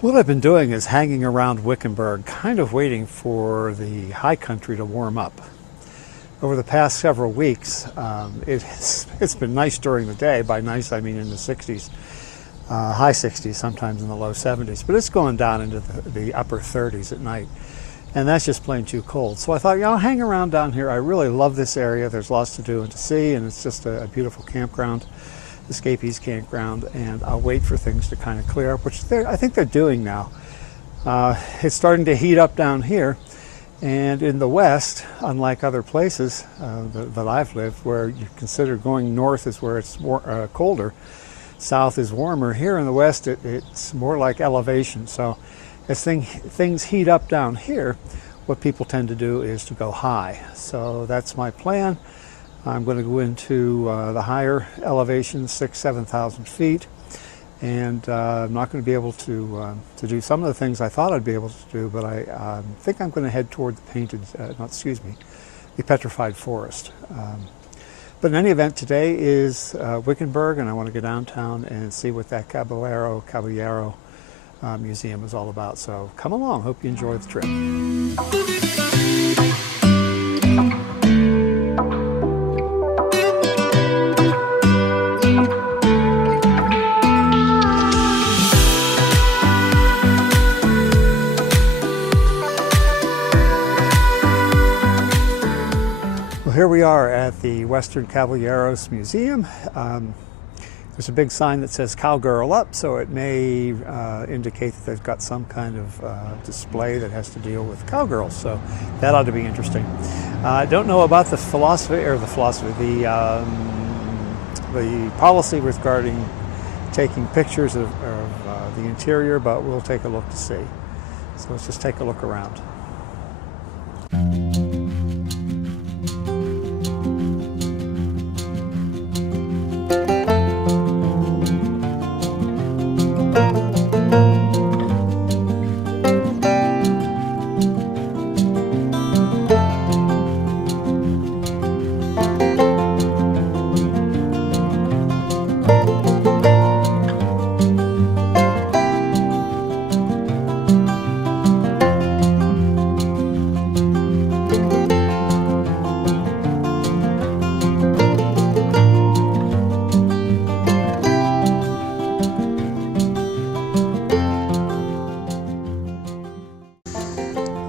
What I've been doing is hanging around Wickenburg, kind of waiting for the high country to warm up. Over the past several weeks, it's been nice during the day. By nice, I mean in the 60s, high 60s, sometimes in the low 70s. But it's going down into the upper 30s at night. And that's just plain too cold. So I thought, yeah, I'll hang around down here. I really love this area. There's lots to do and to see, and it's just a beautiful campground, escapees campground, and I'll wait for things to kind of clear up, which I think they're doing now. It's starting to heat up down here, and in the west, unlike other places that I've lived, where you consider going north is where it's colder, south is warmer. Here in the west, it's more like elevation. So as things heat up down here, what people tend to do is to go high. So that's my plan. I'm going to go into the higher elevations, 7,000 feet, and I'm not going to be able to do some of the things I thought I'd be able to do, but I think I'm going to head toward the petrified forest. But in any event, today is Wickenburg, and I want to go downtown and see what that Caballero Museum is all about. So come along. Hope you enjoy the trip. Here we are at the Western Caballeros Museum. There's a big sign that says "Cowgirl Up," so it may indicate that they've got some kind of display that has to deal with cowgirls, so that ought to be interesting. I don't know about the policy regarding taking pictures of the interior, but we'll take a look to see. So let's just take a look around.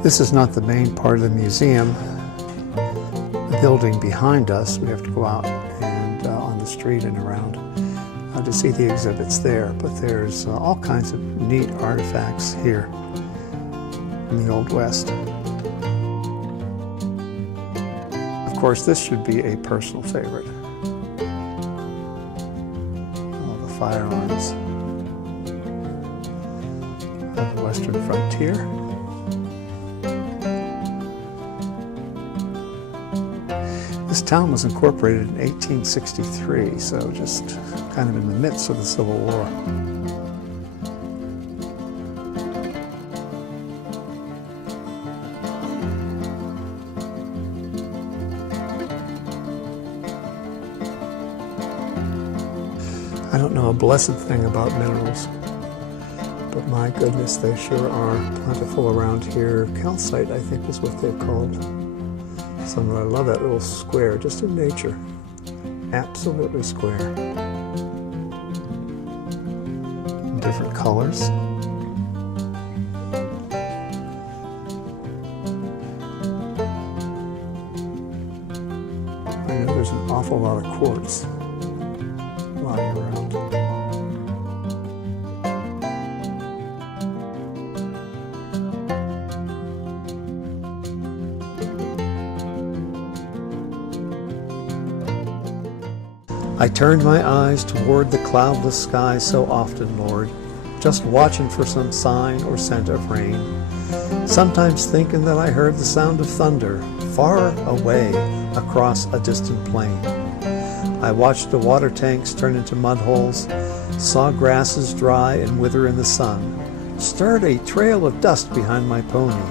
This is not the main part of the museum. The building behind us, we have to go out and on the street and around to see the exhibits there. But there's all kinds of neat artifacts here in the Old West. Of course, this should be a personal favorite. All the firearms of the Western frontier. This town was incorporated in 1863, so just kind of in the midst of the Civil War. I don't know a blessed thing about minerals, but my goodness, they sure are plentiful around here. Calcite, I think, is what they're called. I love that little square, just in nature. Absolutely square. Different colors. I know there's an awful lot of quartz lying around. I turned my eyes toward the cloudless sky so often, Lord, just watching for some sign or scent of rain, sometimes thinking that I heard the sound of thunder far away across a distant plain. I watched the water tanks turn into mud holes, saw grasses dry and wither in the sun, stirred a trail of dust behind my pony,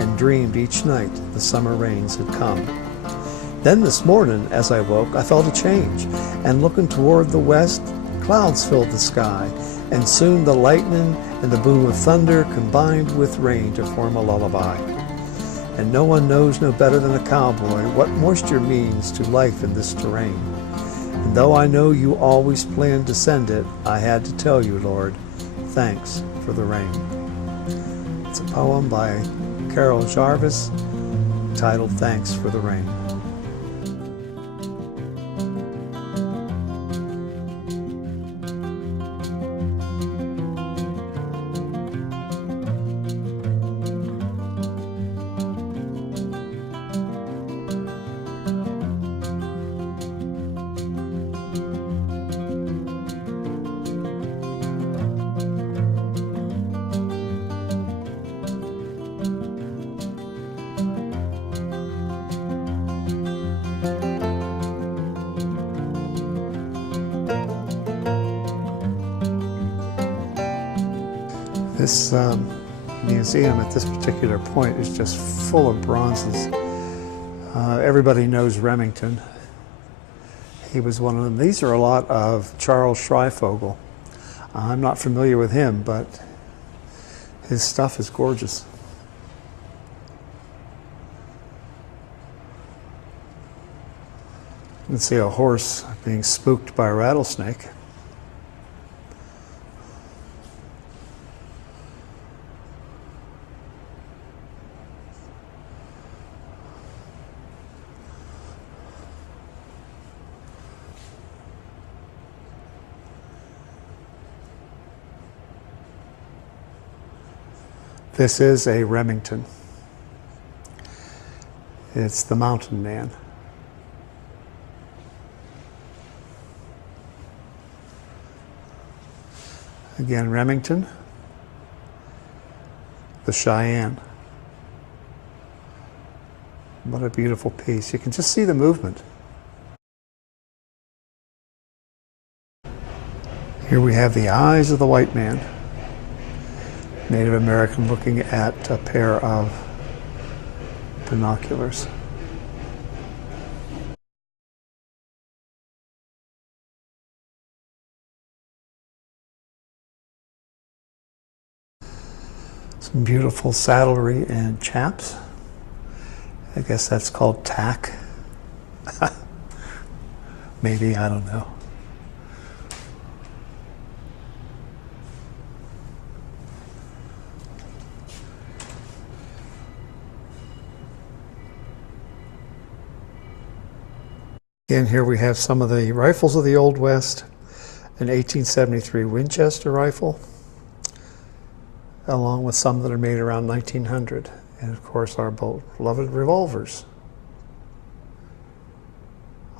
and dreamed each night the summer rains had come. Then this morning, as I woke, I felt a change, and looking toward the west, clouds filled the sky, And soon the lightning and the boom of thunder combined with rain to form a lullaby. And no one knows no better than a cowboy what moisture means to life in this terrain. And though I know you always planned to send it, I had to tell you, Lord, thanks for the rain. It's a poem by Carol Jarvis titled Thanks for the Rain. This museum at this particular point is just full of bronzes. Everybody knows Remington. He was one of them. These are a lot of Charles Schreifogel. I'm not familiar with him, but his stuff is gorgeous. You can see a horse being spooked by a rattlesnake. This is a Remington. It's the Mountain Man. Again, Remington, the Cheyenne. What a beautiful piece. You can just see the movement. Here we have the eyes of the white man. Native American looking at a pair of binoculars. Some beautiful saddlery and chaps. I guess that's called tack. Maybe, I don't know. Again, here we have some of the rifles of the Old West, an 1873 Winchester rifle, along with some that are made around 1900, and of course our beloved revolvers,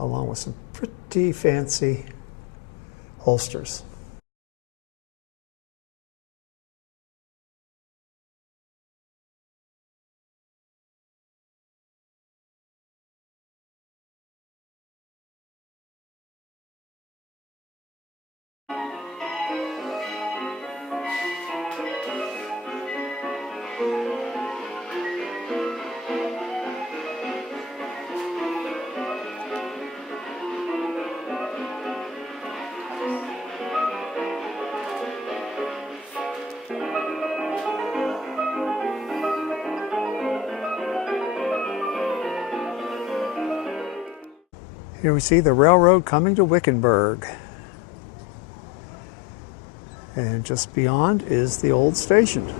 along with some pretty fancy holsters. Here we see the railroad coming to Wickenburg. And just beyond is the old station.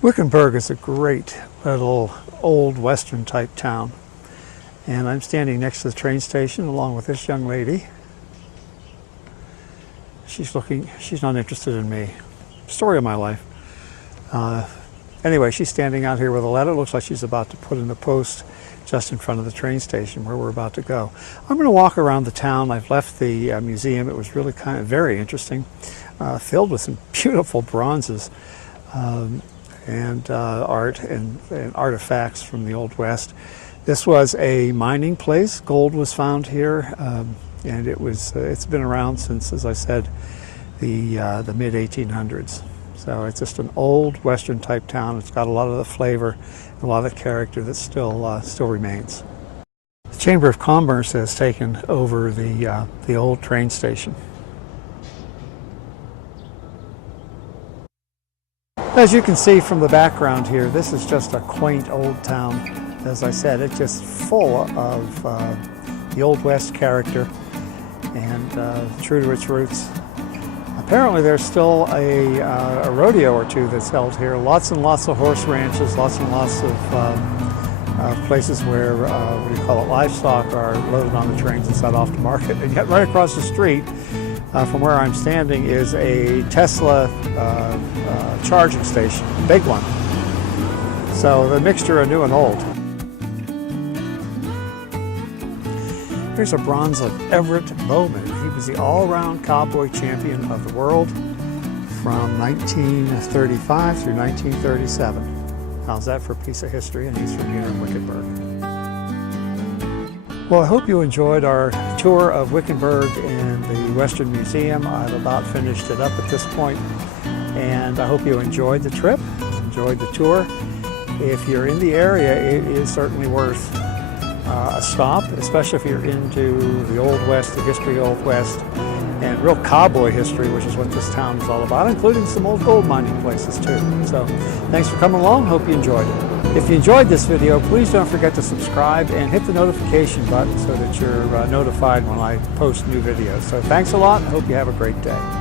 Wickenburg is a great little old Western type town. And I'm standing next to the train station along with this young lady. She's not interested in me. Story of my life. Anyway, she's standing out here with a letter. It looks like she's about to put in the post just in front of the train station where we're about to go. I'm going to walk around the town. I've left the museum. It was really kind of very interesting, filled with some beautiful bronzes and art and artifacts from the Old West. This was a mining place. Gold was found here, and it's been around since, as I said, the mid-1800s. So it's just an old Western type town. It's got a lot of the flavor, a lot of the character that still remains. The Chamber of Commerce has taken over the old train station. As you can see from the background here, this is just a quaint old town. As I said, it's just full of the Old West character and true to its roots. Apparently there's still a rodeo or two that's held here. Lots and lots of horse ranches, lots and lots of places where, what do you call it, livestock are loaded on the trains and set off to market. And yet right across the street from where I'm standing is a Tesla charging station, a big one. So the mixture of new and old. Here's a bronze of Everett Bowman. He was the all-round cowboy champion of the world from 1935 through 1937. How's that for a piece of history? And he's from here in Wickenburg. Well, I hope you enjoyed our tour of Wickenburg and the Western Museum. I've about finished it up at this point, and I hope you enjoyed the trip, enjoyed the tour. If you're in the area, it is certainly worth a stop, especially if you're into the Old West, the history of Old West, and real cowboy history, which is what this town is all about, including some old gold mining places too. So thanks for coming along. Hope you enjoyed it. If you enjoyed this video, please don't forget to subscribe and hit the notification button so that you're notified when I post new videos. So thanks a lot. I hope you have a great day.